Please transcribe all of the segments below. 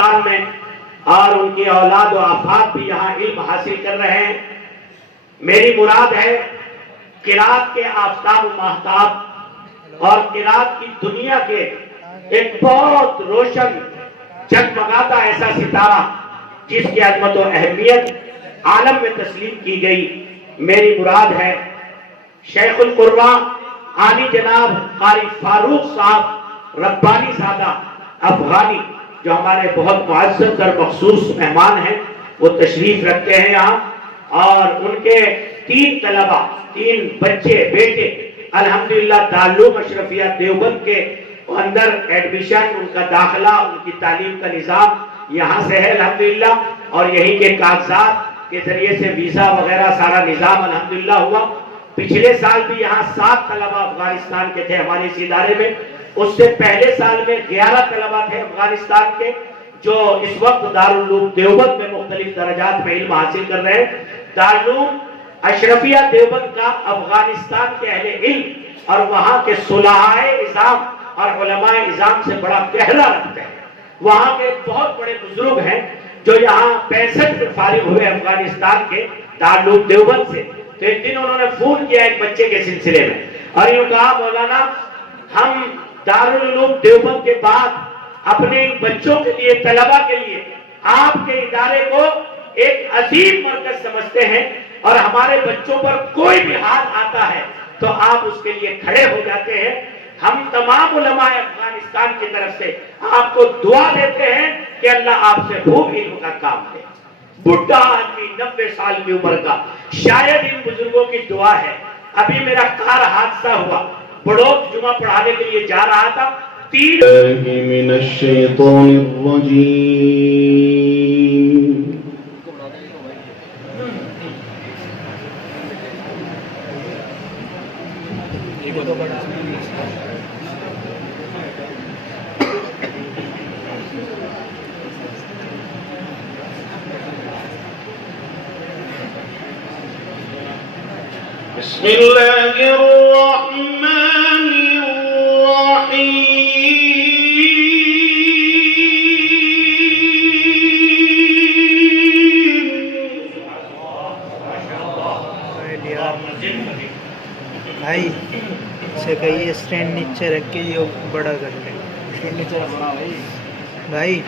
افغانستان میں، اور ان کی اولاد و آفات بھی یہاں علم حاصل کر رہے ہیں۔ میری مراد ہے قرات کے آفتاب و ماہتاب اور قرات کی دنیا کے ایک بہت روشن جگمگاتا ایسا ستارہ جس کی عظمت و اہمیت عالم میں تسلیم کی گئی۔ میری مراد ہے شیخ القرآن عالی جناب قاری فاروق صاحب ربانی زادہ افغانی، جو ہمارے بہت معزز اور مخصوص مہمان ہیں، وہ تشریف رکھتے ہیں یہاں، اور ان کے 3 طلبہ، 3 بچے بیٹے الحمدللہ دارالعلوم اشرفیہ دیوبند کے اندر ایڈمیشن، ان کا داخلہ، ان کی تعلیم کا نظام یہاں سے ہے الحمدللہ، اور یہی کے کاغذات کے ذریعے سے ویزا وغیرہ سارا نظام الحمدللہ ہوا۔ پچھلے سال بھی یہاں 7 طلبہ افغانستان کے تھے ہمارے اس ادارے میں، اس سے پہلے سال میں 11 طلبہ تھے افغانستان کے، جو اس وقت دارالعلوم دیوبند میں مختلف درجات میں علم حاصل کر رہے ہیں۔ دارالعلوم اشرفیہ دیوبند کا افغانستان کے اہل علم اور وہاں کے صلحائے نظام اور علماء نظام سے بڑا گہرا رکھتے ہیں۔ وہاں کے بہت بڑے بزرگ ہیں جو یہاں 65 میں فارغ ہوئے افغانستان کے دارالعلوم دیوبند سے، تو ایک دن انہوں نے فون کیا ایک بچے کے سلسلے میں، اور یوں کہا مولانا ہم دارالعلوم دیوبند کے بعد اپنے بچوں کے لیے، طلبہ کے لیے آپ کے ادارے کو ایک عظیم مرکز سمجھتے ہیں، اور ہمارے بچوں پر کوئی بھی حال آتا ہے تو آپ اس کے لیے کھڑے ہو جاتے ہیں۔ ہم تمام علماء افغانستان کی طرف سے آپ کو دعا دیتے ہیں کہ اللہ آپ سے خوب علم کا کام دے۔ بڈھا آدمی 90 سال کی عمر کا، شاید ان بزرگوں کی دعا ہے۔ ابھی میرا کار حادثہ ہوا، بڑوت جمعہ پڑھانے کے لیے جا رہا تھا، 3 من الشیطان الرجیم بسم اللہ الرحمن الرحیم۔ بھائی سے کہیے اسٹینڈ نیچے رکھ کے یہ بڑا کر لیں۔ بھائی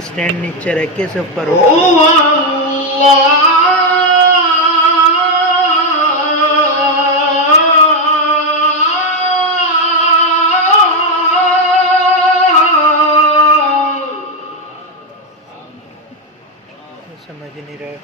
اسٹینڈ نیچے رکھ کے سب پر سمجھ نہیں رہا۔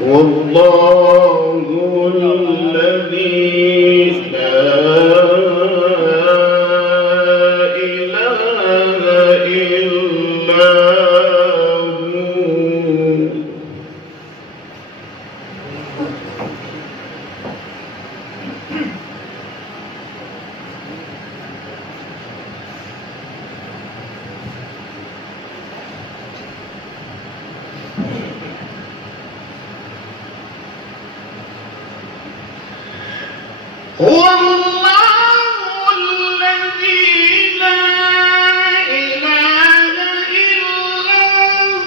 والله الذي لا إله إلا هو الله الذي لا إله إلا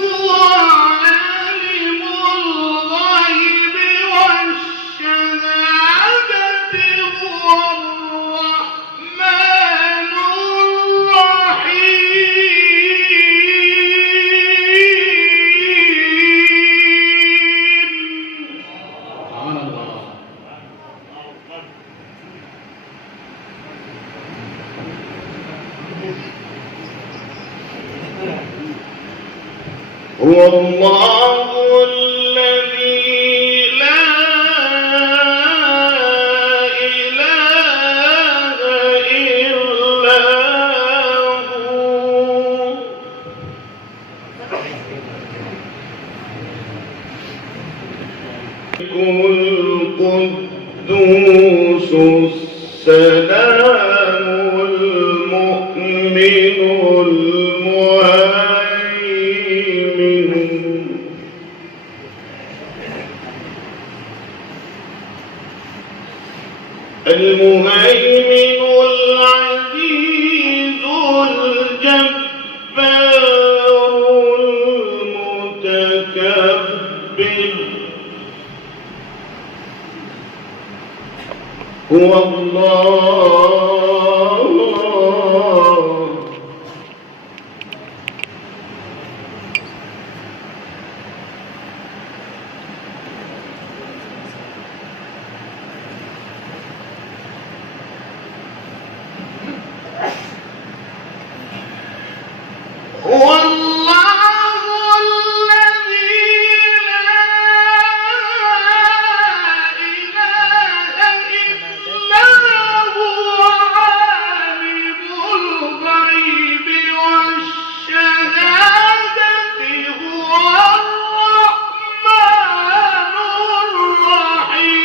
هو عالم الغيب والشهادة هو الرحمن الرحيم. هو الله الذي لا إله إلا هو القدوس السلام المؤمن المهيمن العزيز الجبار المتكبر. هو الله هو الله الذي لا إله إلا هو عالم الغيب والشهادة هو الرحمن الرحيم.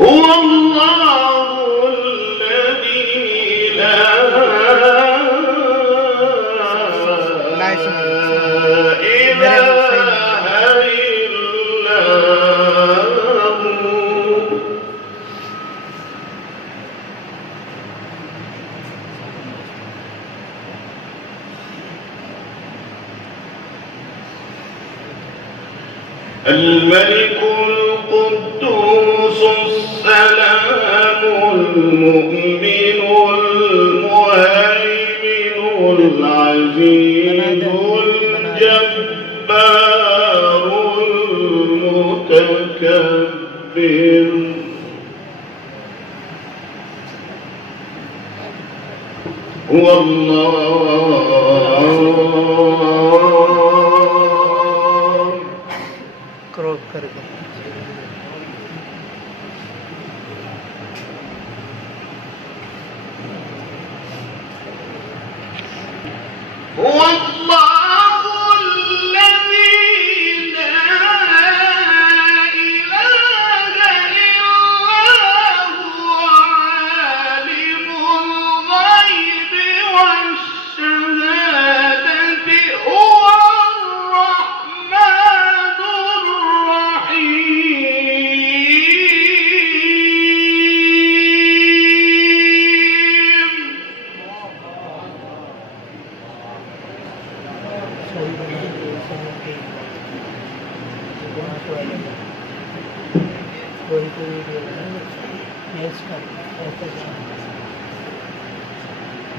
هو الله الذي لا إله إلا هو الملك القدوس السلام المؤمن المهيمن العزيز الجبار المتكبر. هو الله क्रॉप करके هو الله الذي لا إله إلا هو عالم الغيب والشهادة هو الرحمن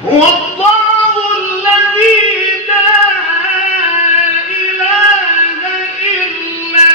هو الله الذي لا إله إلا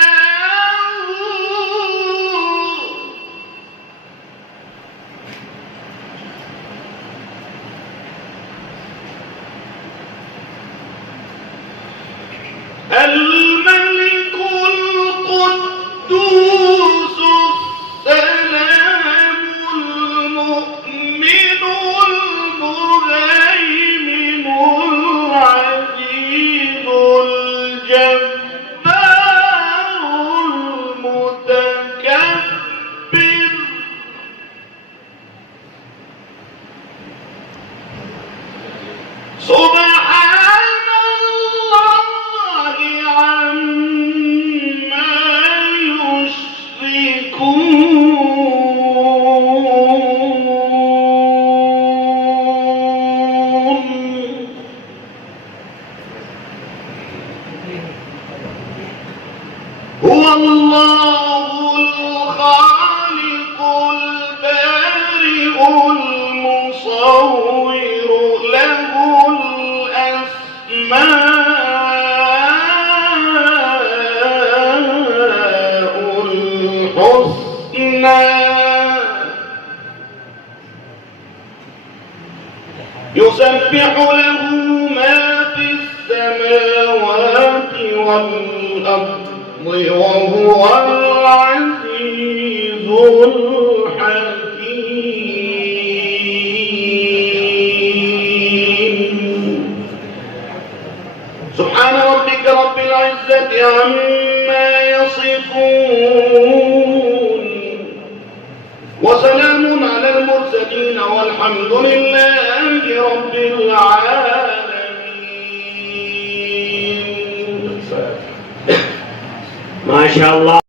يسبح له ما في السماوات والأرض وهو العزيز الحكيم. سبحان ربك رب العزة عما يصفون وسلام على المرسلين والحمد لله رب العالمين. ما شاء الله.